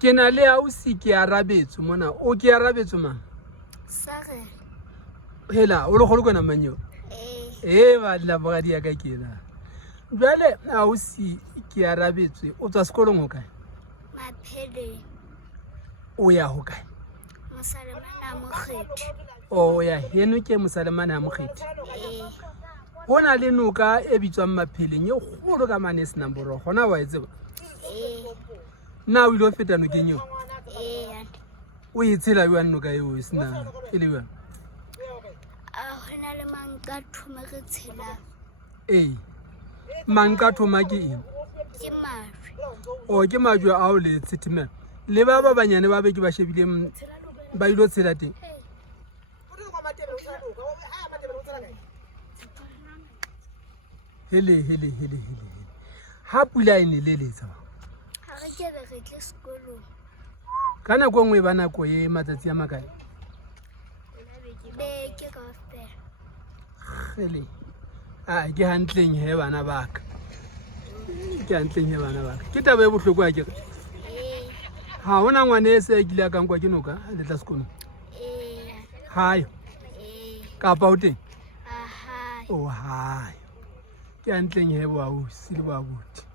Ke na le ausi ke arabetso mona. O ke arabetso mang? Sarel. Hela, o le go le kona manyo. Ba la bogadi ya ka ke na. Jwale ausi ke arabetswe o tswa sekolong ho kae? Maphele. O ya ho kae? Mosalemane Mokgethi. O ya heno ke Mosalemane Mokgethi. Ho na le noka e bitswang Mapheleng e kgolo ka mane se namboro gona wa e tseba? Na o ile ho feta nokeng eo? O e tshela jwang noka eo e sena e le jwang? Hona le manka thoma re tshela. Manka thoma ke eng? Ke majwe. O ke majwe a o le tshitimela. Le ba banyane ba be ke ba shebile ba ile tshela teng. Hele. Ha pula e ne le letsa. Ha re ke re tle sekolong. Ka nako nngwe ba nako e matsatsi a makae? Beke kaofela. Hele. Ke hantleng he bana ba ka. Ke hantleng he bana ba ka. Ke taba e bohloko a ke re. Ha hona ngwane se ke ile ka nkwa ke noka le tla sekolong. Hayo. Kapa o teng? Hayo. O hayo. Ke hantleng he ba o sile ba buti.